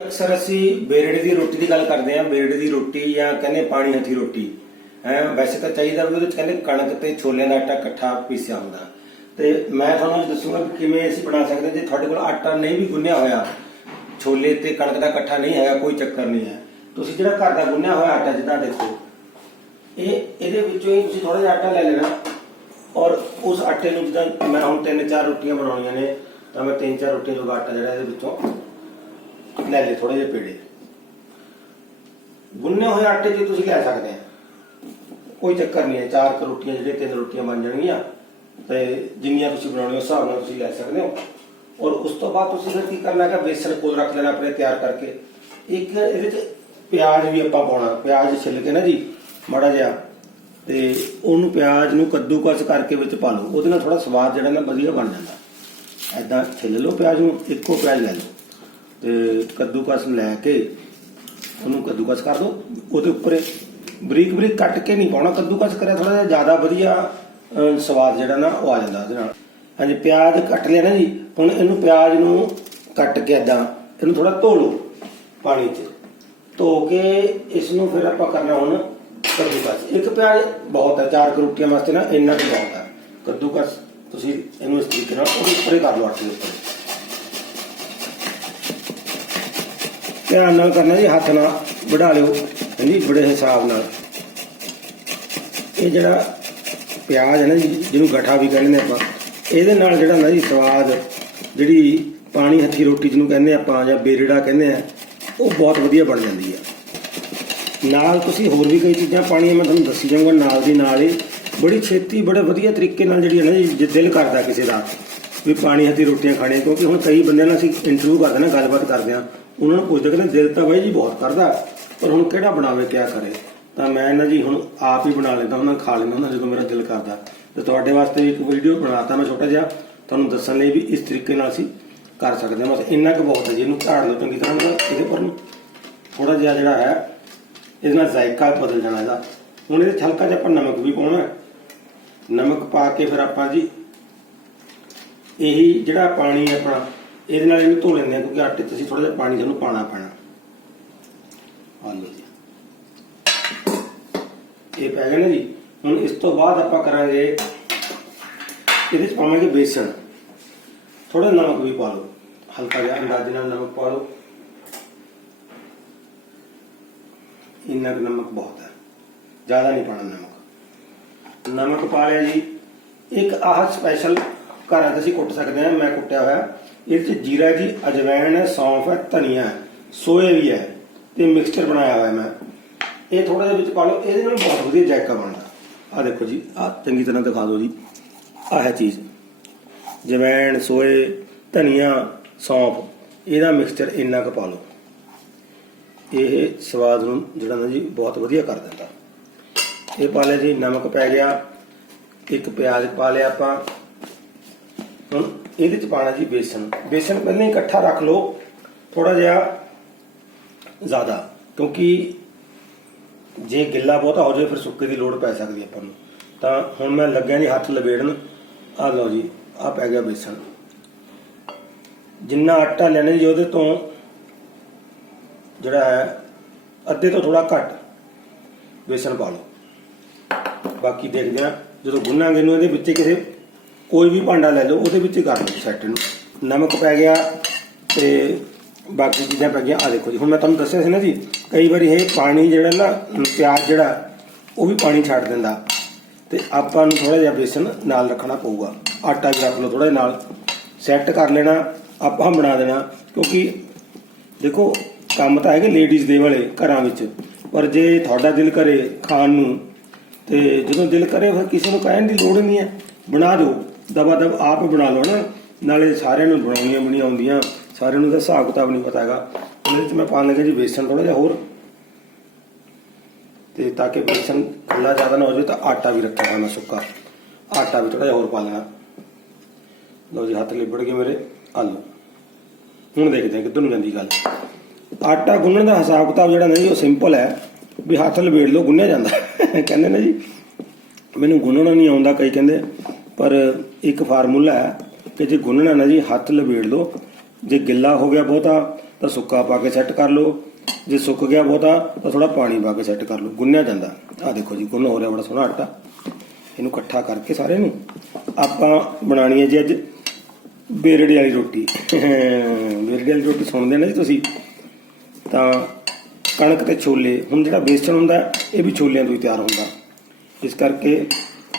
ਅਕਸਰ ਅਸੀਂ ਬੇਰੜੇ ਦੀ ਰੋਟੀ ਦੀ ਗੱਲ ਕਰਦੇ ਹਾਂ, ਬੇਰੜੇ ਦੀ ਰੋਟੀ ਜਾਂ ਕਹਿੰਦੇ ਪਾਣੀ ਹੱਥੀ ਰੋਟੀ। ਹੈ, ਵੈਸੇ ਤਾਂ ਚਾਹੀਦਾ ਵੀ ਉਹਦੇ ਵਿੱਚ ਕਹਿੰਦੇ ਕਣਕ ਤੇ ਛੋਲਿਆਂ ਦਾ ਆਟਾ ਇਕੱਠਾ ਪੀਸਿਆ ਹੁੰਦਾ। ਤੇ ਮੈਂ ਤੁਹਾਨੂੰ ਅੱਜ ਦੱਸੂਗਾ ਕਿ ਕਿਵੇਂ ਅਸੀਂ ਬਣਾ ਸਕਦੇ ਜੇ ਤੁਹਾਡੇ ਕੋਲ ਆਟਾ ਨਹੀਂ ਵੀ ਗੁੰਨਿਆ ਹੋਇਆ। ਛੋਲੇ ਤੇ ਕਣਕ ਦਾ ਇਕੱਠਾ ਨਹੀਂ ਹੈਗਾ, ਕੋਈ ਚੱਕਰ ਨਹੀਂ ਹੈ। ਤੁਸੀਂ ਜਿਹੜਾ ਘਰ ਦਾ ਗੁੰਨਿਆ ਹੋਇਆ ਆਟਾ ਜਿੱਦਾਂ ਦੇਖੋ, ਇਹ ਇਹਦੇ ਵਿੱਚੋਂ ਹੀ ਤੁਸੀਂ ਥੋੜਾ ਜਿਹਾ ਆਟਾ ਲੈ ਲੈਣਾ। ਔਰ ਉਸ ਆਟੇ ਨੂੰ ਜਿੱਦਾਂ ਮੈਂ ਹੁਣ ਤਿੰਨ ਚਾਰ ਰੋਟੀਆਂ ਬਣਾਉਣੀਆਂ ਨੇ, ਤਾਂ ਮੈਂ ਤਿੰਨ ਚਾਰ ਰੋਟੀਆਂ ਜੋਗਾ ਆਟਾ ਜਿਹੜਾ ਇਹਦੇ ਵਿੱਚੋਂ ਲੈ ਲਏ ਥੋੜੇ ਜਿਹੇ ਪੇੜੇ। ਗੁੰਨੇ ਹੋਏ ਆਟੇ 'ਚ ਤੁਸੀਂ ਲੈ ਸਕਦੇ ਆ। ਕੋਈ ਚੱਕਰ ਨਹੀਂ ਹੈ, ਚਾਰ ਕੁ ਰੋਟੀਆਂ ਜਿਹੜੀਆਂ, ਤਿੰਨ ਰੋਟੀਆਂ ਬਣ ਜਾਣਗੀਆਂ। ਤੇ ਜਿੰਨੀਆਂ ਤੁਸੀਂ ਬਣਾਉਣੀਆਂ, ਉਸ ਹਿਸਾਬ ਨਾਲ ਤੁਸੀਂ ਲੈ ਸਕਦੇ ਹੋ। ਔਰ ਉਸ ਤੋਂ ਬਾਅਦ ਤੁਸੀਂ ਫਿਰ ਕੀ ਕਰਨਾ ਹੈ ਕਿ ਬੇਸਣ ਕੋਲ ਰੱਖ ਲੈਣਾ ਆਪਣੇ ਤਿਆਰ ਕਰਕੇ। ਇੱਕ ਇਹਦੇ 'ਚ ਪਿਆਜ਼ ਵੀ ਆਪਾਂ ਪਾਉਣਾ। ਪਿਆਜ਼ ਛਿੱਲ ਕੇ ਨਾ ਜੀ, ਮਾੜਾ ਜਿਹਾ। ਤੇ ਉਹਨੂੰ ਪਿਆਜ਼ ਨੂੰ ਕੱਦੂਕਸ ਕਰਕੇ ਵਿੱਚ ਪਾ ਲਓ। ਉਹਦੇ ਨਾਲ ਥੋੜਾ ਸਵਾਦ ਜਿਹੜਾ ਨਾ ਵਧੀਆ ਬਣ ਜਾਂਦਾ। ਐਦਾਂ ਛਿੱਲ ਲਓ ਪਿਆਜ਼ ਨੂੰ, ਇੱਕੋ ਪਿਆਜ਼ ਲੈ ਲਓ। ਤੇ ਕੱਦੂਕਸ ਲੈ ਕੇ ਉਹਨੂੰ ਕੱਦੂਕਸ ਕਰ ਦਿਓ ਉਹਦੇ ਉੱਪਰ ਬਰੀਕ ਬਰੀਕ ਕੱਟ ਕੇ ਨਹੀਂ ਪਾਉਣਾ, ਕੱਦੂਕਸ ਕਰਿਆ ਥੋੜਾ ਜਿਹਾ ਜ਼ਿਆਦਾ ਵਧੀਆ ਸਵਾਦ ਜਿਹੜਾ ਨਾ ਉਹ ਆ ਜਾਂਦਾ ਉਹਦੇ ਨਾਲ। ਹਾਂਜੀ, ਪਿਆਜ਼ ਕੱਟ ਲਿਆ ਨਾ ਜੀ। ਹੁਣ ਇਹਨੂੰ ਪਿਆਜ਼ ਨੂੰ ਕੱਟ ਕੇ ਏਦਾਂ, ਇਹਨੂੰ ਥੋੜਾ ਧੋ ਲਓ ਪਾਣੀ 'ਚ। ਧੋ ਕੇ ਇਸ ਨੂੰ ਫਿਰ ਆਪਾਂ ਕਰਨਾ ਹੁਣ ਕੱਦੂਕਸ। ਇੱਕ ਪਿਆਜ਼ ਬਹੁਤ ਹੈ, ਚਾਰ ਕੁ ਰੋਟੀਆਂ ਵਾਸਤੇ ਨਾ ਇੰਨਾ ਕੁ ਬਹੁਤ ਹੈ। ਕੱਦੂਕਸ ਤੁਸੀਂ ਇਹਨੂੰ ਇਸ ਤਰੀਕੇ ਨਾਲ ਉਹਦੇ ਉੱਪਰ ਕਰ ਲਓ ਆਟੇ ਉੱਪਰ। ਧਿਆਨ ਨਾਲ ਕਰਨਾ ਜੀ, ਹੱਥ ਨਾਲ ਵਢਾ ਲਿਓ, ਹਾਂਜੀ, ਬੜੇ ਹਿਸਾਬ ਨਾਲ। ਇਹ ਜਿਹੜਾ ਪਿਆਜ਼ ਹੈ ਨਾ ਜੀ, ਜਿਹਨੂੰ ਗਠਾ ਵੀ ਕਹਿੰਦੇ ਨੇ ਆਪਾਂ, ਇਹਦੇ ਨਾਲ ਜਿਹੜਾ ਨਾ ਜੀ ਸਵਾਦ, ਜਿਹੜੀ ਪਾਣੀ ਹੱਥੀ ਰੋਟੀ ਜਿਹਨੂੰ ਕਹਿੰਦੇ ਆਪਾਂ, ਜਾਂ ਬੇਰੜਾ ਕਹਿੰਦੇ ਆ, ਉਹ ਬਹੁਤ ਵਧੀਆ ਬਣ ਜਾਂਦੀ ਹੈ ਨਾਲ ਤੁਸੀਂ ਹੋਰ ਵੀ ਕਈ ਚੀਜ਼ਾਂ ਪਾਣੀਆਂ ਮੈਂ ਤੁਹਾਨੂੰ ਦੱਸੀ ਜਾਊਂਗਾ ਨਾਲ ਦੀ ਨਾਲ ਹੀ। ਬੜੀ ਛੇਤੀ, ਬੜੇ ਵਧੀਆ ਤਰੀਕੇ ਨਾਲ ਜਿਹੜੀ ਹੈ ਨਾ ਜੀ, ਜੇ ਦਿਲ ਕਰਦਾ ਕਿਸੇ ਦਾ ਵੀ ਪਾਣੀ ਹੱਥੀ ਰੋਟੀਆਂ ਖਾਣੇ ਕਿਉਂਕਿ ਹੁਣ ਕਈ ਬੰਦਿਆਂ ਨਾਲ ਅਸੀਂ ਇੰਟਰਵਿਊ ਕਰਦੇ ਨਾ ਗੱਲਬਾਤ ਕਰਦੇ ਆ ਉਹਨਾਂ ਨੂੰ ਪੁੱਛਦੇ ਕਹਿੰਦੇ, ਦਿਲ ਤਾਂ ਬਾਈ ਜੀ ਬਹੁਤ ਕਰਦਾ, ਪਰ ਹੁਣ ਕਿਹੜਾ ਬਣਾਵੇ, ਕਿਆ ਕਰੇ? ਤਾਂ ਮੈਂ ਨਾ ਜੀ ਹੁਣ ਆਪ ਹੀ ਬਣਾ ਲੈਂਦਾ, ਉਹਨਾਂ ਖਾ ਲੈਂਦਾ ਹੁੰਦਾ ਜਦੋਂ ਮੇਰਾ ਦਿਲ ਕਰਦਾ। ਤੇ ਤੁਹਾਡੇ ਵਾਸਤੇ ਵੀ ਇੱਕ ਵੀਡੀਓ ਬਣਾਤਾ ਮੈਂ ਛੋਟਾ ਜਿਹਾ, ਤੁਹਾਨੂੰ ਦੱਸਣ ਲਈ ਵੀ ਇਸ ਤਰੀਕੇ ਨਾਲ ਅਸੀਂ ਕਰ ਸਕਦੇ ਹਾਂ। ਬਸ ਇੰਨਾ ਕੁ ਬਹੁਤ ਹੈ ਜੀ, ਇਹਨੂੰ ਝਾੜ ਲਓ ਚੰਗੀ ਤਰ੍ਹਾਂ ਨਾਲ ਇਹਦੇ ਪਰ ਨੂੰ ਥੋੜਾ ਜਿਹਾ ਜਿਹੜਾ ਹੈ, ਇਹਦੇ ਨਾਲ ਜ਼ਾਇਕਾ ਬਦਲ ਜਾਣਾ ਇਹਦਾ। ਹੁਣ ਇਹਦੇ 'ਚ ਹਲਕਾ ਜਿਹਾ ਆਪਾਂ ਨਮਕ ਵੀ ਪਾਉਣਾ ਨਮਕ ਪਾ ਕੇ ਫਿਰ ਆਪਾਂ ਜੀ ਇਹੀ ਜਿਹੜਾ ਪਾਣੀ ਹੈ ਆਪਣਾ ਇਹਦੇ ਨਾਲ ਇਹਨੂੰ ਧੋ ਲੈਂਦੇ ਹਾਂ ਕਿਉਂਕਿ ਆਟੇ 'ਚ ਅਸੀਂ ਥੋੜਾ ਜਿਹਾ ਪਾਣੀ ਸਾਨੂੰ ਪਾਣਾ ਪੈਣਾ। ਆ ਲਓ ਜੀ ਇਹ ਪੈ ਗਿਆ ਨਾ ਜੀ। ਹੁਣ ਇਸ ਤੋਂ ਬਾਅਦ ਆਪਾਂ ਕਰਾਂਗੇ ਇਹਦੇ 'ਚ ਪਾਵਾਂਗੇ ਬੇਸਣ। ਥੋੜਾ ਨਮਕ ਵੀ ਪਾ ਲਓ। ਹਲਕਾ ਜਿਹਾ ਅੰਦਾਜ਼ੇ ਨਾਲ ਨਮਕ ਪਾ ਲਓ। ਇੰਨਾ ਕੁ ਨਮਕ ਬਹੁਤ ਹੈ। ਜ਼ਿਆਦਾ ਨਹੀਂ ਪਾਣਾ ਨਮਕ। ਨਮਕ ਪਾ ਲਿਆ ਜੀ। ਇੱਕ ਆਹ ਸਪੈਸ਼ਲ ਘਰਾਂ 'ਚ ਅਸੀਂ ਕੁੱਟ ਸਕਦੇ ਹਾਂ। ਮੈਂ ਕੁੱਟਿਆ ਹੋਇਆ। ਇਹਦੇ 'ਚ ਜੀਰਾ ਜੀ ਅਜਵਾਇਣ ਹੈ ਸੌਂਫ ਹੈ, ਧਨੀਆ ਹੈ, ਸੋਏ ਵੀ ਹੈ ਤੇ ਮਿਕਸਚਰ ਬਣਾਇਆ ਹੋਇਆ ਮੈਂ। ਇਹ ਥੋੜਾ ਜਿਹਾ ਵਿੱਚ ਪਾ ਲਓ, ਇਹਦੇ ਨਾਲ ਬਹੁਤ ਵਧੀਆ ਜਾਇਕਾ ਬਣਦਾ। ਆ ਦੇਖੋ ਜੀ ਆ ਚੰਗੀ ਤਰ੍ਹਾਂ ਦਿਖਾ ਦਿਓ ਜੀ। ਆਹ ਹੈ ਚੀਜ਼। ਜਵੈਣ ਸੋਏ, ਧਨੀਆ, ਸੌਂਫ, ਇਹਦਾ ਮਿਕਸਚਰ ਇੰਨਾ ਕੁ ਪਾ ਲਓ। ਇਹ ਸਵਾਦ ਨੂੰ ਜਿਹੜਾ ਨਾ ਜੀ ਬਹੁਤ ਵਧੀਆ ਕਰ ਦਿੰਦਾ। ਇਹ ਪਾ ਲਿਆ ਜੀ, ਨਮਕ ਪੈ ਗਿਆ, ਇੱਕ ਪਿਆਜ਼ ਪਾ ਲਿਆ ਆਪਾਂ। ਹੁਣ ਇਹਦੇ ਚ ਪਾਣਾ ਜੀ ਬੇਸਣ ਬੇਸਣ ਪਹਿਲਾਂ ਹੀ ਇਕੱਠਾ ਰੱਖ ਲਓ ਥੋੜਾ ਜਿਹਾ ਜ਼ਿਆਦਾ, ਕਿਉਂਕਿ ਜੇ ਗਿੱਲਾ ਬਹੁਤਾ ਹੋ ਜਾਵੇ ਫਿਰ ਸੁੱਕੇ ਦੀ ਲੋੜ ਪੈ ਸਕਦੀ ਆਪਾਂ ਨੂੰ। ਤਾਂ ਹੁਣ ਮੈਂ ਲੱਗਿਆ ਜੀ ਹੱਥ ਲਵੇੜਨ ਆ ਲਓ ਜੀ, ਆ ਪੈ ਗਿਆ ਬੇਸਣ ਜਿੰਨਾ ਆਟਾ ਲੈਣਾ ਜੀ ਉਹਦੇ ਤੋਂ ਜਿਹੜਾ ਹੈ, ਅੱਧੇ ਤੋਂ ਥੋੜਾ ਘੱਟ ਬੇਸਣ ਪਾ ਲਓ। ਬਾਕੀ ਦੇਖਦੇ ਆ ਜਦੋਂ ਗੁੰਨਾਂਗੇ ਨੂੰ ਇਹਦੇ ਵਿੱਚ ਕਿਸੇ ਕੋਈ ਵੀ ਭਾਂਡਾ ਲੈ ਲਓ, ਉਹਦੇ ਵਿੱਚ ਹੀ ਕਰ ਲਓ ਸੈੱਟ ਨੂੰ। ਨਮਕ ਪੈ ਗਿਆ ਤੇ ਬਾਕੀ ਚੀਜ਼ਾਂ ਪੈ ਗਈਆਂ। ਆ ਦੇਖੋ ਜੀ, ਹੁਣ ਮੈਂ ਤੁਹਾਨੂੰ ਦੱਸਿਆ ਸੀ ਨਾ ਜੀ, ਕਈ ਵਾਰੀ ਇਹ ਪਾਣੀ ਜਿਹੜਾ ਨਾ, ਪਿਆਜ਼ ਜਿਹੜਾ, ਉਹ ਵੀ ਪਾਣੀ ਛੱਡ ਦਿੰਦਾ। ਤੇ ਆਪਾਂ ਨੂੰ ਥੋੜਾ ਜਿਹਾ ਬੇਸਨ ਨਾਲ ਰੱਖਣਾ ਪਊਗਾ। ਆਟਾ ਵੀ ਰੱਖ ਲਓ ਥੋੜਾ ਜਿਹਾ ਨਾਲ। ਸੈੱਟ ਕਰ ਲੈਣਾ, ਆਪਾਂ ਬਣਾ ਦੇਣਾ, ਕਿਉਂਕਿ ਦੇਖੋ, ਕੰਮ ਤਾਂ ਹੈਗੇ ਲੇਡੀਜ਼ ਦੇ ਵਾਲੇ ਘਰਾਂ ਵਿੱਚ। ਪਰ ਜੇ ਤੁਹਾਡਾ ਦਿਲ ਕਰੇ ਖਾਣ ਨੂੰ, ਤੇ ਜਦੋਂ ਦਿਲ ਕਰੇ ਫਿਰ ਕਿਸੇ ਨੂੰ ਕਹਿਣ ਦੀ ਲੋੜ ਨਹੀਂ ਹੈ। ਬਣਾ ਦਿਓ। ਦਬਾ ਦਬ ਆਪ ਬਣਾ ਲਓ ਨਾ, ਨਾਲੇ ਸਾਰਿਆਂ ਨੂੰ ਬਣਾਉਣੀਆਂ ਬਣੀ ਆਉਂਦੀਆਂ ਸਾਰਿਆਂ ਨੂੰ ਤਾਂ ਹਿਸਾਬ ਕਿਤਾਬ ਨਹੀਂ ਪਤਾ ਹੈਗਾ। ਉਹਦੇ ਵਿੱਚ ਮੈਂ ਪਾਣ ਲੱਗਾ ਜੀ ਬੇਸਣ ਥੋੜਾ ਜਿਹਾ ਹੋਰ। ਤੇ ਤਾਂ ਕਿ ਬੇਸਣ ਖੁੱਲਾ ਜ਼ਿਆਦਾ ਨਾ ਹੋ ਜਾਵੇ, ਤਾਂ ਆਟਾ ਵੀ ਰੱਖਿਆ ਹੋਇਆ ਮੈਂ ਸੁੱਕਾ। ਆਟਾ ਵੀ ਥੋੜਾ ਜਿਹਾ ਹੋਰ ਪਾ ਲੈਣਾ। ਲਓ ਜੀ, ਹੱਥ ਲਿਬੜ ਗਏ ਮੇਰੇ ਆਲੂ। ਹੁਣ ਦੇਖਦੇ ਹਾਂ ਕਿੱਧਰ ਨੂੰ ਜਾਂਦੀ ਗੱਲ। ਆਟਾ ਗੁੰਨਣ ਦਾ ਹਿਸਾਬ ਕਿਤਾਬ ਜਿਹੜਾ ਨਹੀਂ ਉਹ ਸਿੰਪਲ ਹੈ। ਵੀ ਹੱਥ ਲਵੇੜ ਲਓ, ਗੁੰਨਿਆ ਜਾਂਦਾ। ਕਹਿੰਦੇ ਨੇ ਜੀ, ਮੈਨੂੰ ਗੁੰਨਣਾ ਨਹੀਂ ਆਉਂਦਾ, ਕਈ ਕਹਿੰਦੇ ਪਰ ਇੱਕ ਫਾਰਮੂਲਾ ਹੈ ਕਿ ਜੇ ਗੁੰਨਣਾ ਨਾ ਜੀ, ਹੱਥ ਲਵੇੜ ਲਓ। ਜੇ ਗਿੱਲਾ ਹੋ ਗਿਆ ਬਹੁਤਾ, ਤਾਂ ਸੁੱਕਾ ਪਾ ਕੇ ਸੈੱਟ ਕਰ ਲਓ। ਜੇ ਸੁੱਕ ਗਿਆ ਬਹੁਤਾ, ਤਾਂ ਥੋੜਾ ਪਾਣੀ ਪਾ ਕੇ ਸੈੱਟ ਕਰ ਲਓ। ਗੁੰਨਿਆ ਜਾਂਦਾ। ਆ ਦੇਖੋ ਜੀ, ਗੁੰਨ ਹੋ ਰਿਹਾ ਬੜਾ ਸੋਹਣਾ ਆਟਾ। ਇਹਨੂੰ ਇਕੱਠਾ ਕਰਕੇ ਸਾਰੇ ਨੂੰ ਆਪਾਂ ਬਣਾਣੀ ਹੈ ਜੀ ਅੱਜ ਬੇਰੜੇ ਵਾਲੀ ਰੋਟੀ। ਬੇਰੜੇ ਵਾਲੀ ਰੋਟੀ ਸੁਣਦੇ ਨਾ ਜੀ ਤੁਸੀਂ? ਤਾਂ ਕਣਕ ਤੇ ਛੋਲੇ। ਹੁਣ ਜਿਹੜਾ ਬੇਸਣ ਹੁੰਦਾ, ਇਹ ਵੀ ਛੋਲਿਆਂ ਤੋਂ ਹੀ ਤਿਆਰ ਹੁੰਦਾ। ਇਸ ਕਰਕੇ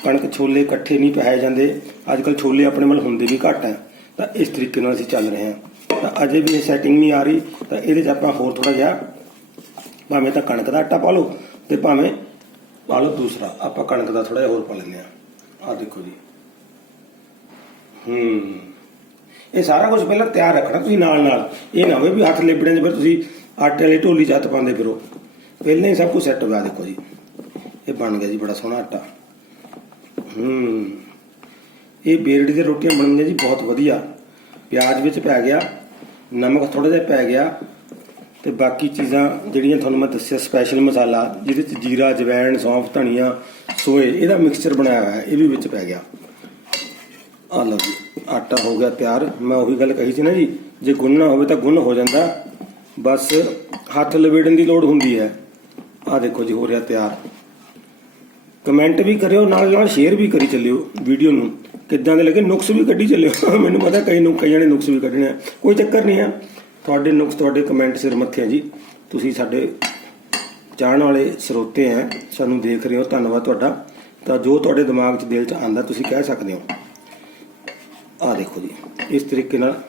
ਕਣਕ ਛੋਲੇ ਇਕੱਠੇ ਨਹੀਂ ਪਾਏ ਜਾਂਦੇ। ਅੱਜ ਕੱਲ ਛੋਲੇ ਆਪਣੇ ਵੱਲ ਹੁੰਦੇ ਵੀ ਘੱਟ ਹੈ। ਤਾਂ ਇਸ ਤਰੀਕੇ ਨਾਲ ਅਸੀਂ ਚੱਲ ਰਹੇ ਹਾਂ। ਤਾਂ ਅਜੇ ਵੀ ਇਹ ਸੈਟਿੰਗ ਨਹੀਂ ਆ ਰਹੀ। ਤਾਂ ਇਹਦੇ 'ਚ ਆਪਾਂ ਹੋਰ ਥੋੜਾ ਜਿਹਾ ਭਾਵੇਂ ਤਾਂ ਕਣਕ ਦਾ ਆਟਾ ਪਾ ਲਓ ਤੇ ਭਾਵੇਂ ਪਾ ਲਓ ਦੂਸਰਾ। ਆਪਾਂ ਕਣਕ ਦਾ ਥੋੜਾ ਜਿਹਾ ਹੋਰ ਪਾ ਲੈਂਦੇ ਆ ਆਹ ਦੇਖੋ ਜੀ। ਹੂੰ। ਇਹ ਸਾਰਾ ਕੁਝ ਪਹਿਲਾਂ ਤਿਆਰ ਰੱਖਣਾ ਤੁਸੀਂ ਨਾਲ ਨਾਲ। ਇਹ ਨਾ ਹੋਵੇ ਵੀ ਹੱਥ ਲਿਬੜਨ 'ਚ ਫਿਰ ਤੁਸੀਂ ਆਟੇ ਵਾਲੀ ਢੋਲੀ 'ਚ ਹੱਥ ਪਾਉਂਦੇ ਫਿਰੋ। ਪਹਿਲਾਂ ਹੀ ਸਭ ਕੁਝ ਸੈੱਟ ਹੋਇਆ ਦੇਖੋ ਜੀ। ਇਹ ਬਣ ਗਿਆ ਜੀ ਬੜਾ ਸੋਹਣਾ ਆਟਾ। ਹੂੰ। ਇਹ ਬੇਰੜੀ ਦੀਆਂ ਰੋਟੀਆਂ ਬਣਨੀਆਂ ਜੀ, ਬਹੁਤ ਵਧੀਆ। ਪਿਆਜ਼ ਵਿੱਚ ਪੈ ਗਿਆ, ਨਮਕ ਥੋੜਾ ਜਿਹਾ ਪੈ ਗਿਆ, ਤੇ ਬਾਕੀ ਚੀਜ਼ਾਂ ਜਿਹੜੀਆਂ ਤੁਹਾਨੂੰ ਮੈਂ ਦੱਸਿਆ ਸਪੈਸ਼ਲ ਮਸਾਲਾ, ਜਿਹਦੇ ਚ ਜੀਰਾ ਜਵੈਣ ਸੌਂਫ, ਧਨੀਆ, ਸੋਏ, ਇਹਦਾ ਮਿਕਸਚਰ ਬਣਾਇਆ ਹੋਇਆ, ਇਹ ਵੀ ਵਿੱਚ ਪੈ ਗਿਆ। ਆ ਲਓ ਜੀ, ਆਟਾ ਹੋ ਗਿਆ ਤਿਆਰ। ਮੈਂ ਉਹੀ ਗੱਲ ਕਹੀ ਸੀ ਨਾ ਜੀ, ਜੇ ਗੁੰਨਣਾ ਹੋਵੇ ਤਾਂ ਗੁੰਨ ਹੋ ਜਾਂਦਾ। ਬਸ ਹੱਥ ਲਵੇੜਨ ਦੀ ਲੋੜ ਹੁੰਦੀ ਹੈ। ਆ ਦੇਖੋ ਜੀ, ਹੋ ਰਿਹਾ ਤਿਆਰ। ਕਮੈਂਟ ਵੀ ਕਰਿਓ, ਨਾਲ ਨਾਲ ਸ਼ੇਅਰ ਵੀ ਕਰੀ ਚੱਲਿਓ ਵੀਡੀਓ ਨੂੰ। ਕਿੱਦਾਂ ਦੇ ਲੱਗੇ? ਨੁਕਸ ਵੀ ਕੱਢੀ ਚੱਲਿਓ। ਮੈਨੂੰ ਪਤਾ ਕਈ ਨੂੰ ਕਈਆਂ ਨੇ ਨੁਕਸ ਵੀ ਕੱਢਣੇ ਆ। ਕੋਈ ਚੱਕਰ ਨਹੀਂ ਆ। ਤੁਹਾਡੇ ਨੁਕਸ, ਤੁਹਾਡੇ ਕਮੈਂਟ ਸਿਰ ਮੱਥੇ ਆ ਜੀ। ਤੁਸੀਂ ਸਾਡੇ ਚਾਹਣ ਵਾਲੇ ਸਰੋਤੇ ਆ। ਸਾਨੂੰ ਦੇਖ ਰਹੇ ਹੋ। ਧੰਨਵਾਦ ਤੁਹਾਡਾ। ਤਾਂ ਜੋ ਤੁਹਾਡੇ ਦਿਮਾਗ 'ਚ ਦਿਲ 'ਚ ਆਂਦਾ ਤੁਸੀਂ ਕਹਿ ਸਕਦੇ ਹੋ। ਆ ਦੇਖੋ ਜੀ। ਇਸ ਤਰੀਕੇ ਨਾਲ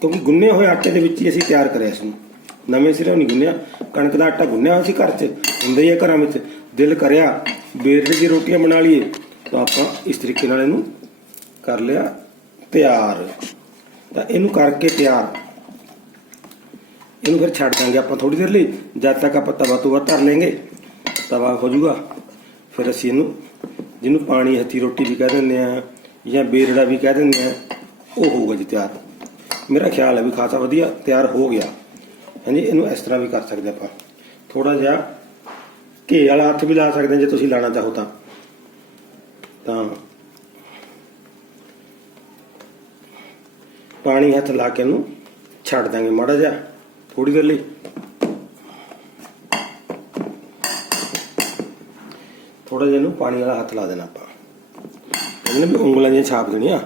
ਕਿਉਂਕਿ ਗੁੰਨੇ ਹੋਏ ਆਟੇ ਦੇ ਵਿੱਚ ਹੀ ਅਸੀਂ ਤਿਆਰ ਕਰਿਆ ਇਸ ਨੂੰ ਨਵੇਂ ਸਿਰੇ ਨਹੀਂ ਗੁੰਨਿਆ, ਕਣਕ ਦਾ ਆਟਾ ਗੁੰਨਿਆ ਅਸੀਂ ਘਰ 'ਚ, ਹੁੰਦਾ ਹੀ ਹੈ ਘਰਾਂ ਵਿੱਚ। ਦਿਲ ਕਰਿਆ ਬੇਰੜੇ ਦੀ ਰੋਟੀਆਂ ਬਣਾ ਲਈਏ, ਤਾਂ ਆਪਾਂ ਇਸ ਤਰੀਕੇ ਨਾਲ ਇਹਨੂੰ ਕਰ ਲਿਆ, ਤਿਆਰ। ਤਾਂ ਇਹਨੂੰ ਕਰਕੇ ਤਿਆਰ। ਇਹਨੂੰ ਫਿਰ ਛੱਡ ਦਾਂਗੇ ਆਪਾਂ ਥੋੜੀ ਦੇਰ ਲਈ, ਜਦ ਤੱਕ ਆਪਾਂ ਤਵਾ ਤੋਂ ਧਰ ਲੈਂਗੇ ਤਵਾ ਹੋ ਜਾਊਗਾ। ਫਿਰ ਅਸੀਂ ਇਹਨੂੰ, ਜਿਹਨੂੰ ਪਾਣੀ, ਹੱਥੀ ਰੋਟੀ ਵੀ ਕਹਿ ਦਿੰਦੇ ਆ ਜਾਂ ਬੇਰੜਾ ਵੀ ਕਹਿ ਦਿੰਦੇ ਆ ਉਹ ਹੋਊਗਾ ਜੀ ਤਿਆਰ। ਮੇਰਾ ਖਿਆਲ ਹੈ ਵੀ ਖਾਸਾ ਵਧੀਆ ਤਿਆਰ ਹੋ ਗਿਆ। ਹਾਂਜੀ, ਇਹਨੂੰ ਇਸ ਤਰ੍ਹਾਂ ਵੀ ਕਰ ਸਕਦੇ ਆਪਾਂ। ਥੋੜਾ ਜਿਹਾ ਘੇ ਵਾਲਾ ਹੱਥ ਵੀ ਲਾ ਸਕਦੇ ਜੇ ਤੁਸੀਂ ਲਾਣਾ ਚਾਹੋ ਤਾਂ। ਤਾਂ ਪਾਣੀ ਹੱਥ ਲਾ ਕੇ ਇਹਨੂੰ ਛੱਡ ਦਾਂਗੇ ਮਾੜਾ ਜਿਹਾ ਥੋੜੀ ਦੇਰ ਲਈ। ਥੋੜਾ ਜਿਹਾ ਇਹਨੂੰ ਪਾਣੀ ਵਾਲਾ ਹੱਥ ਲਾ ਦੇਣਾ ਆਪਾਂ। ਇਹਨੇ ਵੀ ਉਂਗਲਾਂ ਦੀਆਂ ਛਾਪ ਦੇਣੀਆਂ।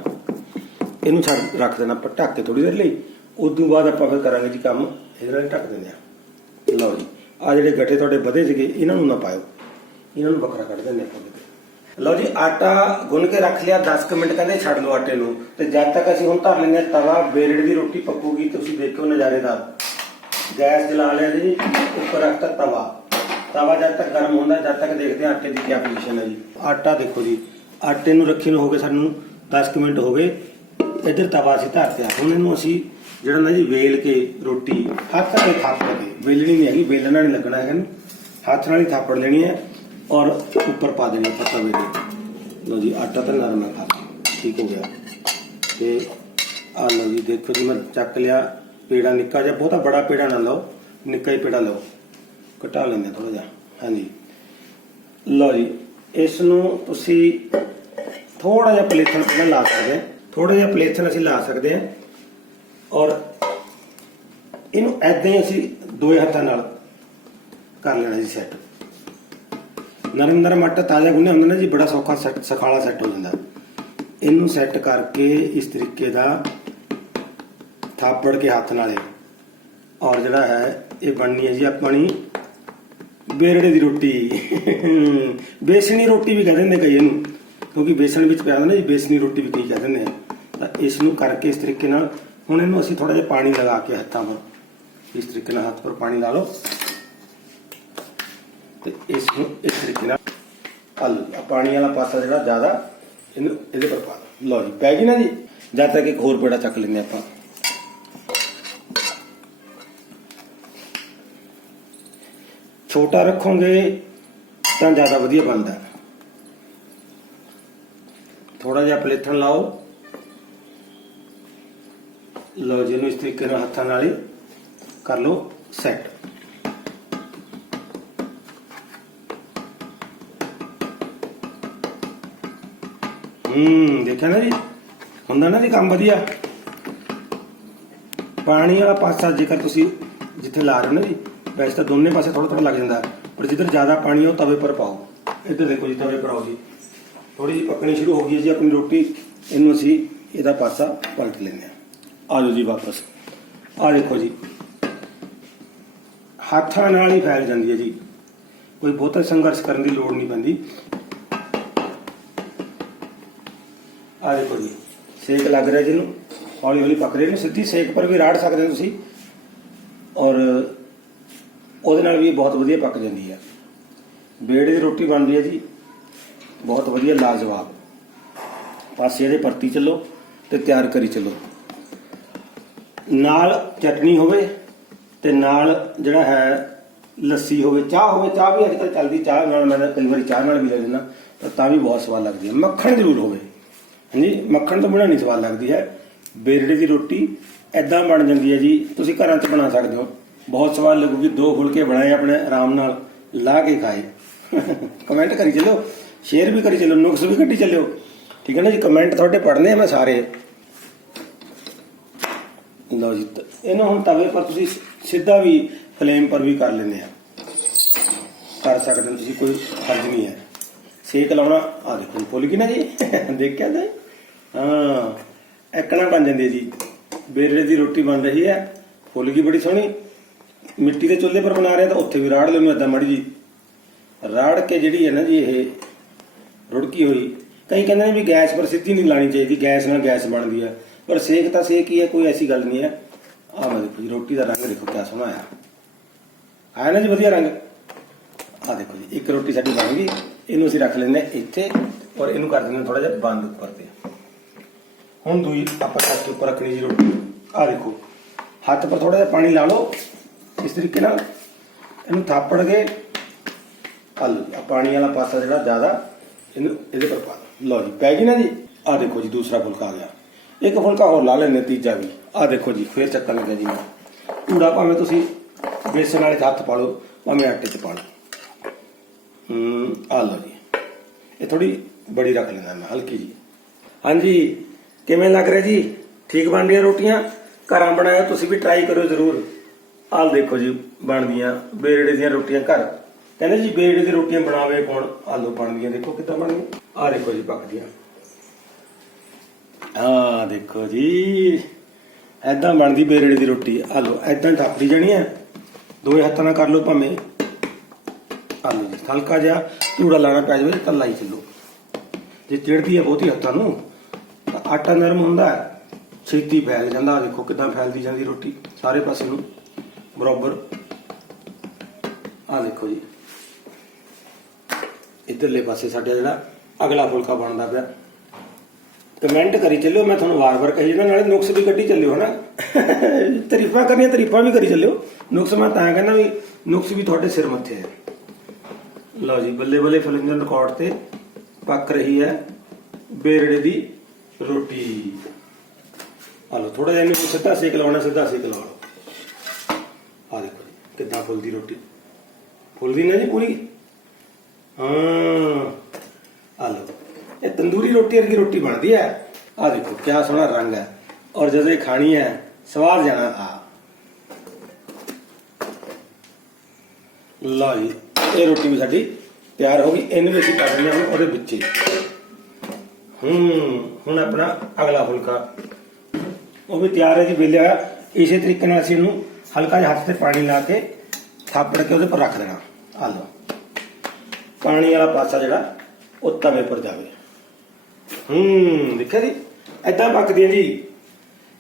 ਇਹਨੂੰ ਛੱਡ, ਰੱਖ ਦੇਣਾ ਆਪਾਂ ਢੱਕ ਕੇ ਥੋੜੀ ਦੇਰ ਲਈ। ਉਸ ਤੋਂ ਬਾਅਦ ਆਪਾਂ ਫਿਰ ਕਰਾਂਗੇ ਜੀ ਕੰਮ, ਇਹਦੇ ਨਾਲ ਢੱਕ ਦਿੰਦੇ ਆ ਲਓ ਜੀ ਆ ਜਿਹੜੇ ਗੱਠੇ ਤੁਹਾਡੇ ਵਧੇ ਸੀਗੇ, ਇਹਨਾਂ ਨੂੰ ਨਾ ਪਾਇਓ। ਇਹਨਾਂ ਨੂੰ ਵੱਖਰਾ ਕੱਢ ਦਿੰਦੇ ਆਪਾਂ ਕਿਤੇ ਲਓ ਜੀ, ਆਟਾ ਗੁੰਨ ਕੇ ਰੱਖ ਲਿਆ 10 ਮਿੰਟ ਕਹਿੰਦੇ ਛੱਡ ਲਓ ਆਟੇ ਨੂੰ। ਤੇ ਜਦ ਤੱਕ ਅਸੀਂ ਹੁਣ ਧਰ ਲੈਂਦੇ ਤਵਾ, ਬੇਰੜ ਦੀ ਰੋਟੀ ਪੱਕੂਗੀ, ਤੁਸੀਂ ਦੇਖਿਓ ਨਜ਼ਾਰੇਦਾਰ ਗੈਸ ਜਲਾ ਲਿਆ ਜੀ, ਉੱਪਰ ਰੱਖਤਾ ਤਵਾ। ਤਵਾ ਜਦ ਤੱਕ ਗਰਮ ਹੁੰਦਾ, ਜਦ ਤੱਕ ਦੇਖਦੇ ਹਾਂ ਆਟੇ ਦੀ ਕੀ ਪੋਜੀਸ਼ਨ ਹੈ ਜੀ। ਆਟਾ ਦੇਖੋ ਜੀ, ਆਟੇ ਨੂੰ ਰੱਖੀ ਨੂੰ ਹੋ ਗਏ ਸਾਨੂੰ 10 ਕੁ ਮਿੰਟ ਹੋ ਗਏ। ਇੱਧਰ ਤਵਾ ਅਸੀਂ ਧਰਤਿਆ। ਹੁਣ ਇਹਨੂੰ ਅਸੀਂ ਜਿਹੜਾ ਨਾ ਜੀ ਵੇਲ ਕੇ ਰੋਟੀ, ਹੱਥ ਤੇ ਥਾਪੜ ਕੇ ਵੇਲਣੀ ਨਹੀਂ ਹੈਗੀ, ਵੇਲਣਾ ਨਹੀਂ ਲੱਗਣਾ ਹੈਗਾ ਹੱਥ ਨਾਲ ਹੀ ਥਾਪੜ ਲੈਣੀ ਹੈ ਔਰ ਉੱਪਰ ਪਾ ਦੇਣੀ ਹੈ ਵੇਲੇ। ਲਓ ਜੀ, ਆਟਾ ਤਾਂ ਨਰਮ ਹੈ ਖਾਸਾ ਠੀਕ ਹੋ ਗਿਆ। ਤੇ ਆ ਲਓ ਜੀ, ਦੇਖੋ ਜੀ, ਮੈਂ ਚੱਕ ਲਿਆ। ਪੇੜਾ ਨਿੱਕਾ ਜਿਹਾ, ਬਹੁਤਾ ਬੜਾ ਪੇੜਾ ਨਾ ਲਓ। ਨਿੱਕਾ ਹੀ ਪੇੜਾ ਲਓ। ਘਟਾ ਲੈਂਦੇ ਥੋੜਾ ਜਿਹਾ। ਹਾਂਜੀ। ਲਓ ਜੀ ਇਸ ਨੂੰ ਤੁਸੀਂ ਥੋੜਾ ਜਿਹਾ ਪਲੇਥਨ ਪਹਿਲਾਂ ਲਾ ਸਕਦੇ ਹਾਂ। ਥੋੜਾ ਜਿਹਾ ਪਲੇਥਨ ਅਸੀਂ ਲਾ ਸਕਦੇ ਹਾਂ। ਔਰ ਇਹਨੂੰ ਐਦਾਂ ਹੀ ਅਸੀਂ ਦੋਏ ਹੱਥਾਂ ਨਾਲ ਕਰ ਲੈਣਾ ਜੀ ਸੈੱਟ ਨਰਿੰਦਰ ਨਰਮ ਤਾਜ਼ਾ ਗੁੰਨਿਆ ਹੁੰਦਾ ਨਾ ਜੀ, ਬੜਾ ਸੌਖਾ ਸੈੱਟ ਸਖਾਲਾ ਸੈੱਟ ਹੋ ਜਾਂਦਾ। ਇਹਨੂੰ ਸੈੱਟ ਕਰਕੇ ਇਸ ਤਰੀਕੇ ਦਾ ਥਾਪੜ ਕੇ ਹੱਥ ਨਾਲੇ ਔਰ ਜਿਹੜਾ ਹੈ, ਇਹ ਬਣਨੀ ਹੈ ਜੀ ਆਪਣੀ ਬੇਰੜੇ ਦੀ ਰੋਟੀ। ਬੇਸਣੀ ਰੋਟੀ ਵੀ ਕਹਿੰਦੇ ਨੇ ਕਈ ਇਹਨੂੰ, ਕਿਉਂਕਿ ਬੇਸਣ ਵਿੱਚ ਪਿਆ ਹੁੰਦਾ ਨਾ ਜੀ, ਬੇਸਣੀ ਰੋਟੀ ਵੀ ਕਈ ਕਹਿ ਦਿੰਦੇ ਆ। ਤਾਂ ਇਸ ਨੂੰ ਕਰਕੇ ਇਸ ਤਰੀਕੇ ਨਾਲ ਹੁਣ ਇਹਨੂੰ ਅਸੀਂ ਥੋੜਾ ਜਿਹਾ ਪਾਣੀ ਲਗਾ ਕੇ ਹੱਥਾਂ 'ਪਰ ਇਸ ਤਰੀਕੇ ਨਾਲ ਹੱਥ 'ਪਰ ਪਾਣੀ ਲਾ ਲਓ। ਤੇ ਇਸ ਨੂੰ ਇਸ ਤਰੀਕੇ ਨਾਲ ਹਲ ਪਾਣੀ ਵਾਲਾ ਪਾਸਾ ਜਿਹੜਾ ਜ਼ਿਆਦਾ, ਇਹਨੂੰ ਇਹਦੇ ਪਰ ਪਾ ਲਓ ਜੀ, ਪੈ ਗਈ ਨਾ ਜੀ? ਜਦ ਤੱਕ ਇੱਕ ਹੋਰ ਪੇੜਾ ਚੱਕ ਲੈਂਦੇ ਆਪਾਂ। ਛੋਟਾ ਰੱਖੋਗੇ ਤਾਂ ਜ਼ਿਆਦਾ ਵਧੀਆ ਬਣਦਾ। ਥੋੜਾ ਜਿਹਾ ਪਲੇਥਣ ਲਾਓ। ਲਓ ਜੀ, ਇਹਨੂੰ ਇਸ ਤਰੀਕੇ ਨਾਲ ਹੱਥਾਂ ਨਾਲ ਹੀ ਕਰ ਲਓ ਸੈੱਟ ਹੂੰ, ਦੇਖਿਆ ਨਾ ਜੀ? ਹੁੰਦਾ ਨਾ ਜੀ ਕੰਮ ਵਧੀਆ। ਪਾਣੀ ਵਾਲਾ ਪਾਸਾ ਜੇਕਰ ਤੁਸੀਂ ਜਿੱਥੇ ਲਾ ਰਹੇ ਹੋ ਨਾ ਜੀ, ਵੈਸੇ ਤਾਂ ਦੋਨੇ ਪਾਸੇ ਥੋੜਾ ਥੋੜਾ ਲੱਗ ਜਾਂਦਾ। ਪਰ ਜਿੱਧਰ ਜ਼ਿਆਦਾ ਪਾਣੀ ਆ, ਉਹ ਤਵੇ ਪਰ ਪਾਓ। ਇੱਧਰ ਦੇਖੋ ਜੀ, ਤਵੇ ਪਰ ਆਓ ਜੀ। ਥੋੜੀ ਜਿਹੀ ਪੱਕਣੀ ਸ਼ੁਰੂ ਹੋ ਗਈ ਹੈ ਜੀ ਆਪਣੀ ਰੋਟੀ। ਇਹਨੂੰ ਅਸੀਂ ਇਹਦਾ ਪਾਸਾ ਪਲਟ ਲੈਂਦੇ ਹਾਂ। ਆ ਜਾਓ ਜੀ ਵਾਪਸ। ਆ ਦੇਖੋ ਜੀ। ਹੱਥਾਂ ਨਾਲ ਹੀ ਫੈਲ ਜਾਂਦੀ ਹੈ ਜੀ। ਕੋਈ ਬਹੁਤਾ ਸੰਘਰਸ਼ ਕਰਨ ਦੀ ਲੋੜ ਨਹੀਂ ਪੈਂਦੀ। ਆ ਦੇਖੋ ਜੀ। ਸੇਕ ਲੱਗ ਰਿਹਾ ਜਿਹਨੂੰ ਹੌਲੀ ਹੌਲੀ ਪੱਕ ਰਹੇ। ਨੇ ਸਿੱਧੀ ਸੇਕ ਪਰ ਵੀ ਰਾੜ ਸਕਦੇ ਹੋ ਤੁਸੀਂ। ਔਰ ਉਹਦੇ ਨਾਲ ਵੀ ਬਹੁਤ ਵਧੀਆ ਪੱਕ ਜਾਂਦੀ ਹੈ। ਬੇੜੇ ਦੀ ਰੋਟੀ ਬਣਦੀ ਹੈ ਜੀ। ਬਹੁਤ ਵਧੀਆ ਲਾਜਵਾਬ। ਪਾਸੇ ਇਹਦੇ ਪਰਤੀ ਚੱਲੋ ਤੇ ਤਿਆਰ ਕਰੀ ਚੱਲੋ। ਨਾਲ ਚਟਨੀ ਹੋਵੇ ਤੇ ਨਾਲ ਜਿਹੜਾ ਹੈ ਲੱਸੀ ਹੋਵੇ, ਚਾਹ ਹੋਵੇ, ਚਾਹ ਵੀ ਅੱਜ ਕੱਲ੍ਹ ਚੱਲਦੀ, ਚਾਹ ਨਾਲ ਮੈਂ ਕਈ ਵਾਰੀ ਚਾਹ ਨਾਲ ਵੀ ਲੈ ਲੈਂਦਾ ਪਰ ਤਾਂ ਵੀ ਬਹੁਤ ਸਵਾਦ ਲੱਗਦੀ ਹੈ। ਮੱਖਣ ਜ਼ਰੂਰ ਹੋਵੇ। ਹਾਂਜੀ, ਮੱਖਣ ਤੋਂ ਬਿਨਾਂ ਨਹੀਂ ਸਵਾਦ ਲੱਗਦੀ ਹੈ। ਬੇਰੜੇ ਦੀ ਰੋਟੀ ਐਦਾਂ ਬਣ ਜਾਂਦੀ ਹੈ ਜੀ, ਤੁਸੀਂ ਘਰਾਂ 'ਚ ਬਣਾ ਸਕਦੇ ਹੋ। ਬਹੁਤ ਸਵਾਦ ਲੱਗੂਗੀ, ਦੋ ਫੁਲਕੇ ਬਣਾਏ ਆਪਣੇ ਆਰਾਮ ਨਾਲ, ਲਾ ਕੇ ਖਾਏ। ਕਮੈਂਟ ਕਰੀ ਚੱਲੋ, ਸ਼ੇਅਰ ਵੀ ਕਰੀ ਚੱਲੋ, ਨੁਕਸ ਵੀ ਕੱਢੀ ਚੱਲਿਓ। ਠੀਕ ਹੈ ਨਾ ਜੀ, ਕਮੈਂਟ ਤੁਹਾਡੇ ਪੜ੍ਹਨੇ ਆ ਮੈਂ ਸਾਰੇ। ਲਓ ਜੀ ਇਹਨੂੰ ਹੁਣ ਤਵੇ ਪਰ ਤੁਸੀਂ ਸਿੱਧਾ ਵੀ ਫਲੇਮ ਪਰ ਵੀ ਕਰ ਲੈਂਦੇ ਆ। ਕਰ ਸਕਦੇ ਹੋ ਤੁਸੀਂ, ਕੋਈ ਹਰਜ ਨਹੀਂ ਹੈ। ਸੇਕ ਲਾਉਣਾ ਆ ਦੇਖੋ ਫੁੱਲ ਗਈ ਨਾ ਜੀ? ਦੇਖਿਆ ਤੇ ਹਾਂ, ਐਕਣਾ ਬਣ ਜਾਂਦੀ ਜੀ। ਬੇਰੜੇ ਦੀ ਰੋਟੀ ਬਣ ਰਹੀ ਹੈ, ਫੁੱਲ ਗਈ ਬੜੀ ਸੋਹਣੀ। ਮਿੱਟੀ ਦੇ ਚੁੱਲ੍ਹੇ ਪਰ ਬਣਾ ਰਹੇ ਤਾਂ ਉੱਥੇ ਵੀ ਰਾੜ ਲੈਨੂੰ ਏਦਾਂ ਮੜੀ ਜੀ। ਰਾੜ ਕੇ ਜਿਹੜੀ ਹੈ ਨਾ ਜੀ, ਇਹ ਰੁੜਕੀ ਹੋਈ। ਕਈ ਕਹਿੰਦੇ ਨੇ ਵੀ ਗੈਸ ਪਰ ਸਿੱਧੀ ਨਹੀਂ ਲਾਣੀ ਚਾਹੀਦੀ, ਗੈਸ ਨਾਲ ਗੈਸ ਬਣਦੀ ਹੈ ਪਰ ਸੇਕ ਤਾਂ ਸੇਕ ਹੀ ਹੈ, ਕੋਈ ਐਸੀ ਗੱਲ ਨਹੀਂ ਹੈ। ਆਹ ਮੈਂ ਦੇਖੋ ਜੀ, ਰੋਟੀ ਦਾ ਰੰਗ ਦੇਖੋ, ਕਿਆ ਸੋਹਣਾ ਆਇਆ ਆਇਆ ਨਾ ਜੀ ਵਧੀਆ ਰੰਗ? ਆ ਦੇਖੋ ਜੀ, ਇੱਕ ਰੋਟੀ ਸਾਡੀ ਬਣ ਗਈ, ਇਹਨੂੰ ਅਸੀਂ ਰੱਖ ਲੈਂਦੇ ਹਾਂ ਇੱਥੇ ਔਰ ਇਹਨੂੰ ਕਰ ਦਿੰਦੇ ਥੋੜਾ ਜਿਹਾ ਬੰਦ ਉੱਪਰ ਤੇ। ਹੁਣ ਦੂਈ ਆਪਾਂ ਛੱਤ ਉੱਪਰ ਰੱਖਣੀ ਜੀ ਰੋਟੀ। ਆ ਦੇਖੋ, ਹੱਥ ਪਰ ਥੋੜਾ ਜਿਹਾ ਪਾਣੀ ਲਾ ਲਓ, ਇਸ ਤਰੀਕੇ ਨਾਲ। ਇਹਨੂੰ ਥਾਪੜ ਕੇ ਹਲ ਪਾਣੀ ਵਾਲਾ ਪਾਸਾ ਜਿਹੜਾ ਜ਼ਿਆਦਾ, ਇਹਨੂੰ ਇਹਦੇ ਪਰ ਪਾ ਦਿਓ। ਲਓ ਜੀ, ਪੈ ਗਈ ਨਾ ਜੀ? ਆ ਦੇਖੋ ਜੀ, ਦੂਸਰਾ ਫੁਲਕਾ ਆ ਗਿਆ। ਇੱਕ ਫੁਲਕਾ ਹੋਰ ਲਾ ਲੈਣੇ ਤੀਜਾ ਵੀ। ਆ ਦੇਖੋ ਜੀ, ਫੇਰ ਚੱਕਰ ਲੱਗਾ ਜੀ ਮੈਂ। ਪੂੜਾ ਭਾਵੇਂ ਤੁਸੀਂ ਬੇਸਣ ਵਾਲੇ ਹੱਥ ਪਾ ਲਓ, ਭਾਵੇਂ ਆਟੇ 'ਚ ਪਾ ਲਓ। ਹੂੰ ਆ ਲਓ ਜੀ। ਇਹ ਥੋੜੀ ਬੜੀ ਰੱਖ ਲੈਂਦਾ ਮੈਂ, ਹਲਕੀ ਜੀ। ਹਾਂਜੀ, ਕਿਵੇਂ ਲੱਗ ਰਿਹਾ ਜੀ? ਠੀਕ ਬਣ ਰਹੀਆਂ ਰੋਟੀਆਂ? ਘਰਾਂ ਬਣਾਇਆ ਤੁਸੀਂ ਵੀ ਟਰਾਈ ਕਰਿਓ ਜ਼ਰੂਰ। ਆਹ ਦੇਖੋ ਜੀ, ਬਣਦੀਆਂ, ਬੇਰੜੇ ਦੀਆਂ ਰੋਟੀਆਂ ਘਰ। ਕਹਿੰਦੇ ਜੀ, ਬੇਰੜੇ ਦੀ ਰੋਟੀਆਂ ਬਣਾਵੇ ਕੌਣ? ਆਲੂ ਬਣਦੀਆਂ, ਦੇਖੋ ਕਿੱਦਾਂ ਬਣਦੀਆਂ। ਆਹ ਦੇਖੋ ਜੀ, ਪੱਕਦੀਆਂ। ਆਹ ਦੇਖੋ ਜੀ ਐਦਾਂ ਬਣਦੀ ਬੇਰੜੇ ਦੀ ਰੋਟੀ। ਆਲੂ ਐਦਾਂ ਥਾਪੜੀ ਜਾਣੀ ਹੈ। ਦੋਵੇਂ ਹੱਥਾਂ ਨਾਲ ਕਰ ਲਓ ਭਾਵੇਂ। ਆਲੂ ਜੀ, ਹਲਕਾ ਜਿਹਾ ਧੂੜਾ ਲਾਣਾ ਪੈ ਜਾਵੇ ਤਾਂ ਲਾਈ ਚੱਲੋ। ਜੇ ਚਿੜਦੀ ਹੈ ਬਹੁਤੀ ਹੱਥਾਂ ਨੂੰ, ਤਾਂ ਆਟਾ ਨਰਮ ਹੁੰਦਾ ਹੈ। ਛੇਤੀ ਫੈਲ ਜਾਂਦਾ, ਆਹ ਦੇਖੋ ਕਿਦਾਂ ਫੈਲਦੀ ਜਾਂਦੀ ਰੋਟੀ ਸਾਰੇ ਪਾਸੇ ਨੂੰ। ਬਰਾਬਰ। ਆ ਦੇਖੋ ਜੀ। ਇਧਰਲੇ ਪਾਸੇ ਸਾਡਾ ਜਿਹੜਾ ਅਗਲਾ ਫੁਲਕਾ ਬਣਦਾ ਪਿਆ। ਕਮੈਂਟ ਕਰੀ ਚੱਲਿਓ, ਮੈਂ ਤੁਹਾਨੂੰ ਵਾਰ-ਵਾਰ ਕਹੀ ਜਾਂਦਾ, ਨਾਲੇ ਨੁਕਸ ਵੀ ਕੱਢੀ ਚੱਲਿਓ, ਹਨਾ? ਤਾਰੀਫਾਂ ਕਰਨੀਆਂ, ਤਾਰੀਫਾਂ ਵੀ ਕਰੀ ਚੱਲਿਓ। ਨੁਕਸ ਮੈਂ ਤਾਂ ਕਹਿੰਦਾ ਵੀ ਨੁਕਸ ਵੀ ਤੁਹਾਡੇ ਸਿਰ ਮੱਥੇ ਹੈ ਲਓ ਜੀ, ਬੱਲੇ ਬੱਲੇ ਫਿਲਮ ਰਿਕਾਰਡ ਤੇ ਪੱਕ ਰਹੀ ਹੈ ਬੇਰੜੇ ਦੀ ਰੋਟੀ। ਆ ਲਓ ਥੋੜਾ ਜਿਹਾ ਇਹਨੂੰ ਸਿੱਧਾ ਸੇਕ ਲਾਉਣਾ, ਸਿੱਧਾ ਸੇਕ ਲਾ ਲਓ। ਆ ਦੇਖੋ ਕਿੱਦਾਂ ਫੁੱਲਦੀ ਰੋਟੀ। ਫੁੱਲਦੀ ਨਾ ਜੀ ਪੂਰੀ। ਹਾਂ। ਆ ਲਓ। ਇਹ ਤੰਦੂਰੀ ਰੋਟੀ ਵਰਗੀ ਰੋਟੀ ਬਣਦੀ ਹੈ। ਆ ਦੇਖੋ, ਕਿਆ ਸੋਹਣਾ ਰੰਗ ਹੈ। ਔਰ ਜਦੋਂ ਇਹ ਖਾਣੀ ਹੈ, ਸਵਾਦ ਜਾਣਾ। ਆ ਲਓ ਜੀ, ਇਹ ਰੋਟੀ ਵੀ ਸਾਡੀ ਤਿਆਰ ਹੋ ਗਈ। ਇਹਨੂੰ ਵੀ ਅਸੀਂ ਪਾ ਦਿੰਦੇ ਹਾਂ ਉਹਦੇ ਵਿੱਚ ਹੀ। ਹੂੰ, ਹੁਣ ਆਪਣਾ ਅਗਲਾ ਫੁਲਕਾ। ਉਹ ਵੀ ਤਿਆਰ ਹੈ ਜੀ, ਵੇਲਿਆ ਹੋਇਆ। ਇਸੇ ਤਰੀਕੇ ਨਾਲ ਅਸੀਂ ਇਹਨੂੰ ਹਲਕਾ ਜਿਹਾ ਹੱਥ ਤੇ ਪਾਣੀ ਲਾ ਕੇ ਥਾਪੜ ਕੇ ਉਹਦੇ ਪਰ ਰੱਖ ਦੇਣਾ। ਆ ਲਓ। ਪਾਣੀ ਵਾਲਾ ਪਾਸਾ ਜਿਹੜਾ, ਉਹ ਤਵੇ ਪਰ ਜਾਵੇ। ਹੂੰ, ਦੇਖਿਆ ਜੀ? ਐਦਾਂ ਪੱਕਦੀਆਂ ਜੀ।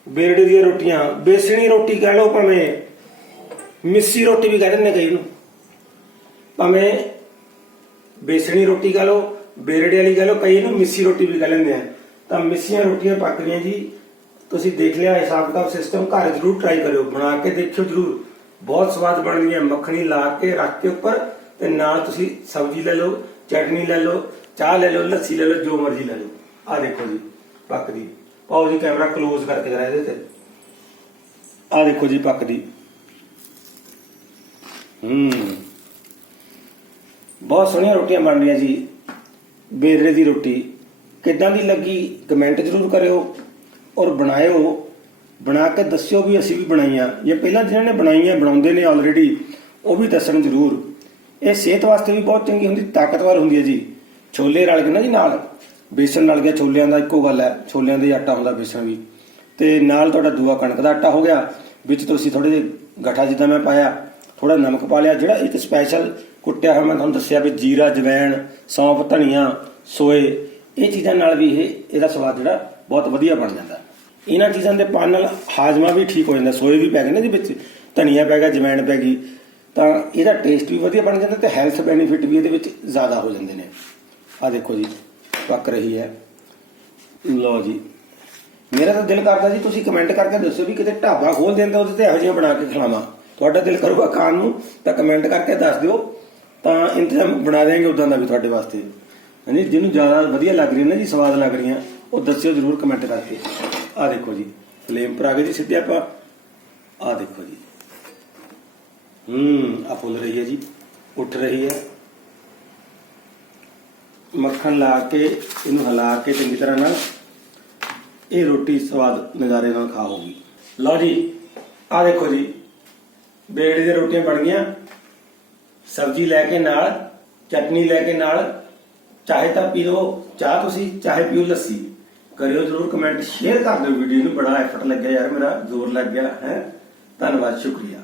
ਬੇਰੜੇ ਦੀਆਂ ਰੋਟੀਆਂ। ਬੇਸਣੀ ਰੋਟੀ ਕਹਿ ਲਓ ਭਾਵੇਂ ਮਿੱਸੀ ਰੋਟੀ ਵੀ ਕਹਿ ਦਿੰਦੇ ਕਈ ਨੂੰ। ਭਾਵੇਂ ਬੇਸਣੀ ਰੋਟੀ ਕਹਿ ਲਓ, ਬੇਰੜੇ ਵਾਲੀ ਕਹਿ ਲਓ, ਕਈ ਨੂੰ ਮਿੱਸੀ ਰੋਟੀ ਵੀ ਕਹਿ ਲੈਂਦੇ ਆ। ਤਾਂ ਮਿੱਸੀਆਂ ਰੋਟੀਆਂ ਪੱਕ ਜੀ। ਤੁਸੀਂ ਦੇਖ ਲਿਆ ਹਿਸਾਬ ਕਿਤਾਬ ਸਿਸਟਮ ਘਰ ਜ਼ਰੂਰ ਟਰਾਈ ਕਰਿਓ। ਬਣਾ ਕੇ ਦੇਖਿਓ ਜ਼ਰੂਰ। ਬਹੁਤ ਸਵਾਦ ਬਣਦੀਆਂ ਮੱਖਣੀ ਲਾ ਕੇ ਰੱਖ ਕੇ ਉੱਪਰ ਤੇ ਨਾਲ ਤੁਸੀਂ ਸਬਜ਼ੀ ਲੈ ਲਓ, ਚਟਨੀ ਲੈ ਲਓ, ਚਾਹ ਲੈ ਲਓ, ਲੱਸੀ ਲੈ ਲਓ, ਜੋ ਮਰਜ਼ੀ ਲੈ ਲਓ। ਆ ਦੇਖੋ ਜੀ ਪੱਕਦੀ ਪਾਓ ਜੀ ਕੈਮਰਾ ক্লোਜ਼ ਕਰਕੇ ਜਰਾ ਇਹਦੇ ਤੇ। ਆ ਦੇਖੋ ਜੀ ਪੱਕਦੀ ਹੂੰ। ਬਹੁਤ ਸੋਹਣੀਆਂ ਰੋਟੀਆਂ ਬਣ ਰਹੀਆਂ ਜੀ ਬੇਰੜੇ ਦੀ ਰੋਟੀ। ਕਿੱਦਾਂ ਦੀ ਲੱਗੀ ਕਮੈਂਟ ਜ਼ਰੂਰ ਕਰਿਓ ਔਰ ਬਣਾਇਓ। ਬਣਾ ਕੇ ਦੱਸਿਓ ਵੀ ਅਸੀਂ ਵੀ ਬਣਾਈਆਂ। ਜਾਂ ਪਹਿਲਾਂ ਜਿਹਨਾਂ ਨੇ ਬਣਾਈਆਂ, ਬਣਾਉਂਦੇ ਨੇ ਆਲਰੇਡੀ ਉਹ ਵੀ ਦੱਸਣ ਜ਼ਰੂਰ। ਇਹ ਸਿਹਤ ਵਾਸਤੇ ਵੀ ਬਹੁਤ ਚੰਗੀ ਹੁੰਦੀ, ਤਾਕਤਵਰ ਹੁੰਦੀ ਹੈ ਜੀ। ਛੋਲੇ ਰਲ ਕੇ ਨਾ ਜੀ ਨਾਲ। ਬੇਸਣ ਨਾਲ ਗਿਆ, ਛੋਲਿਆਂ ਦਾ ਇੱਕੋ ਗੱਲ ਹੈ, ਛੋਲਿਆਂ ਦੇ ਆਟਾ ਹੁੰਦਾ ਬੇਸਣ ਵੀ। ਤੇ ਨਾਲ ਤੁਹਾਡਾ ਦੂਆ ਕਣਕ ਦਾ ਆਟਾ ਹੋ ਗਿਆ, ਵਿੱਚ ਤੁਸੀਂ ਥੋੜੇ ਜਿਹੇ ਗਠਾ ਜਿੱਦਾਂ ਮੈਂ ਪਾਇਆ ਥੋੜਾ ਨਮਕ ਪਾ ਲਿਆ, ਜਿਹੜਾ ਇੱਕ ਸਪੈਸ਼ਲ ਕੁੱਟਿਆ ਹੋਇਆ ਮੈਂ ਤੁਹਾਨੂੰ ਦੱਸਿਆ ਵੀ ਜੀਰਾ, ਜਵੈਣ, ਸੌਂਫ, ਧਨੀਆ, ਸੋਏ, ਇਹ ਚੀਜ਼ਾਂ ਨਾਲ ਵੀ ਇਹ, ਇਹਦਾ ਸਵਾਦ ਜਿਹੜਾ ਬਹੁਤ ਵਧੀਆ ਬਣ ਜਾਂਦਾ। ਇਹਨਾਂ ਚੀਜ਼ਾਂ ਦੇ ਪਾਣ ਨਾਲ ਹਾਜ਼ਮਾ ਵੀ ਠੀਕ ਹੋ ਜਾਂਦਾ, ਸੋਏ ਵੀ ਪੈ ਗਏ ਨਾ ਜੀ ਵਿੱਚ, ਧਨੀਆ ਪੈ ਗਿਆ, ਜਵੈਣ ਪੈ ਗਈ, ਤਾਂ ਇਹਦਾ ਟੇਸਟ ਵੀ ਵਧੀਆ ਬਣ ਜਾਂਦਾ ਤੇ ਹੈਲਥ ਬੈਨੀਫਿਟ ਵੀ ਇਹਦੇ ਵਿੱਚ ਜ਼ਿਆਦਾ ਹੋ ਜਾਂਦੇ ਨੇ। ਆ ਦੇਖੋ ਜੀ। ਪੱਕ ਰਹੀ ਹੈ। ਲਓ ਜੀ। ਮੇਰਾ ਤਾਂ ਦਿਲ ਕਰਦਾ ਜੀ ਤੁਸੀਂ ਕਮੈਂਟ ਕਰਕੇ ਦੱਸੋ ਵੀ ਕਿਤੇ ਢਾਬਾ ਖੋਲ ਦਿੰਦਾ ਉਹਦੇ ਤੇ ਇਹੋ ਜਿਹਾ ਬਣਾ ਕੇ ਖਿਲਾਵਾਂ। ਤੁਹਾਡਾ ਦਿਲ ਕਰੂਗਾ ਖਾਣ ਨੂੰ, ਤਾਂ ਕਮੈਂਟ ਕਰਕੇ ਦੱਸ ਦਿਓ। ਤਾਂ ਇੰਤਜ਼ਾਮ ਬਣਾ ਦੇਵਾਂਗੇ ਉਦਾਂ ਦਾ ਵੀ ਤੁਹਾਡੇ ਵਾਸਤੇ। ਹਾਂਜੀ, ਜਿਹਨੂੰ ਜ਼ਿਆਦਾ ਵਧੀਆ ਲੱਗ ਰਹੀ ਨਾ ਜੀ, ਸਵਾਦ ਲੱਗ ਰਹੀਆਂ, ਉਹ ਦੱਸਿਓ ਜ਼ਰੂਰ ਕਮੈਂਟ ਕਰਕੇ। ਆ ਦੇਖੋ ਜੀ ਫਲੇਮ ਪਰ ਆ ਗਏ ਜੀ ਸਿੱਧੇ ਆਪਾਂ। ਆ ਦੇਖੋ ਜੀ। ਹੂੰ ਆ ਫੁੱਲ ਰਹੀ ਹੈ ਜੀ, ਉੱਠ ਰਹੀ ਹੈ। ਮੱਖਣ ਲਾ ਕੇ, ਇਹਨੂੰ ਹਿਲਾ ਕੇ ਚੰਗੀ ਤਰ੍ਹਾਂ ਨਾਲ ਇਹ ਰੋਟੀ ਸਵਾਦ ਨਜ਼ਾਰੇ ਨਾਲ ਖਾਓਗੀ। ਲਓ ਜੀ ਆ ਦੇਖੋ ਜੀ, ਬੇੜੀ ਦੀਆਂ ਰੋਟੀਆਂ ਬਣ ਗਈਆਂ। ਸਬਜ਼ੀ ਲੈ ਕੇ ਨਾਲ, ਚਟਨੀ ਲੈ ਕੇ ਨਾਲ, ਚਾਹੇ ਤਾਂ ਪੀ ਲਓ, ਚਾਹ ਤੁਸੀਂ, ਚਾਹੇ ਪੀਓ ਲੱਸੀ। ਕਰਿਓ ਜਰੂਰ ਕਮੈਂਟ ਸ਼ੇਅਰ ਕਰ ਦਿਓ ਵੀਡੀਓ ਨੂੰ, ਬੜਾ ਐਫਰਟ ਲੱਗਿਆ ਯਾਰ ਮੇਰਾ, ਜ਼ੋਰ ਲੱਗ ਗਿਆ, ਹੈ। ਧੰਨਵਾਦ, ਸ਼ੁਕਰੀਆ।